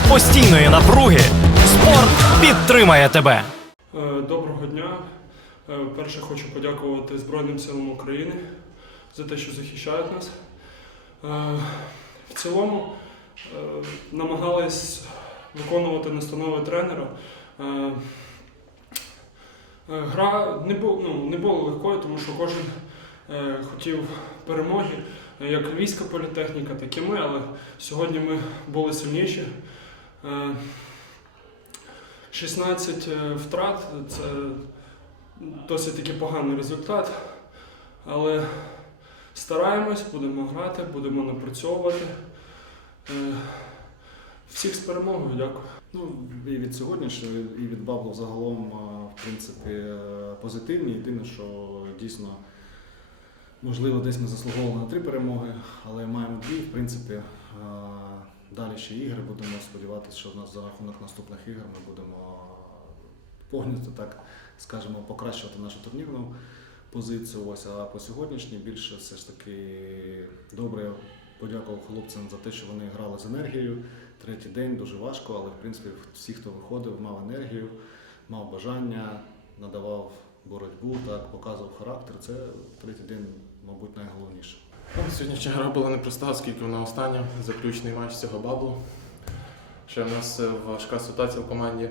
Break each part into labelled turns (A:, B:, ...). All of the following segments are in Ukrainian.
A: серед постійної напруги спорт підтримає тебе.
B: Е, Доброго дня. Е, Перше хочу подякувати Збройним силам України за те, що захищають нас. Е, В цілому намагались виконувати настанови тренера. Гра не була, ну, не була легкою, тому що кожен хотів перемоги, як львівська політехніка, так і ми, але сьогодні ми були сильніші. Е, 16 е, втрат це досить таки поганий результат. Але стараємось, будемо грати, будемо напрацьовувати. Е, Всіх з перемогою, дякую.
C: Ну, і від сьогоднішнього, і від Баблу загалом, в принципі, е, позитивні. Єдине, що дійсно, можливо, десь ми заслуговували на три перемоги, але маємо дві. В принципі, далі ще ігри. Будемо сподіватися, що в нас за рахунок наступних ігор ми будемо повністю так скажемо, покращувати нашу турнірну позицію. Ось, а по сьогоднішній більше все ж таки добре. Подякував хлопцям за те, що вони грали з енергією. Третій день дуже важко, але в принципі всі, хто виходив, мав енергію, мав бажання, надавав боротьбу, так, показував характер. Це третій день, мабуть, найголовніше.
D: Сьогоднішня гра була непроста, оскільки вона остання, заключний матч цього баблу. Ще в нас е, важка ситуація в команді. Е,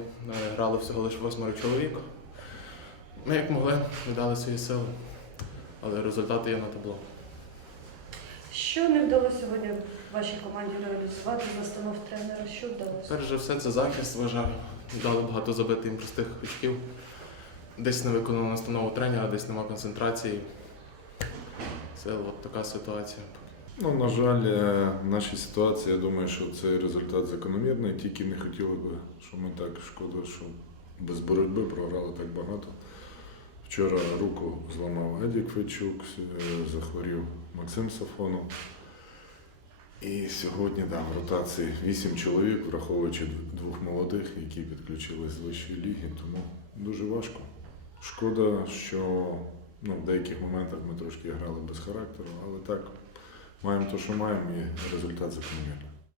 D: Грали всього лише восьмеро чоловік. Ми як могли, віддали свої сили, але результати є на табло.
E: Що не вдалося сьогодні вашій команді реалізувати настанов тренера? Що вдалося?
D: Перш за все, це захист, вважаю. Дали багато забити їм простих очків. Десь не виконали настанову тренера, десь нема концентрації. Це от така ситуація.
F: Ну, на жаль, е, в нашій ситуації, я думаю, що цей результат закономірний. Тільки не хотіли би, що ми так шкода, що без боротьби програли так багато. Вчора руку зламав Едік Федчук, е, захворів Максим Сафонов. І сьогодні да, в ротації вісім чоловік, враховуючи двох молодих, які підключились з вищої ліги, тому дуже важко. Шкода, що ну, в деяких моментах ми трошки грали без характеру, але так, маємо те, що маємо, і результат закономірний.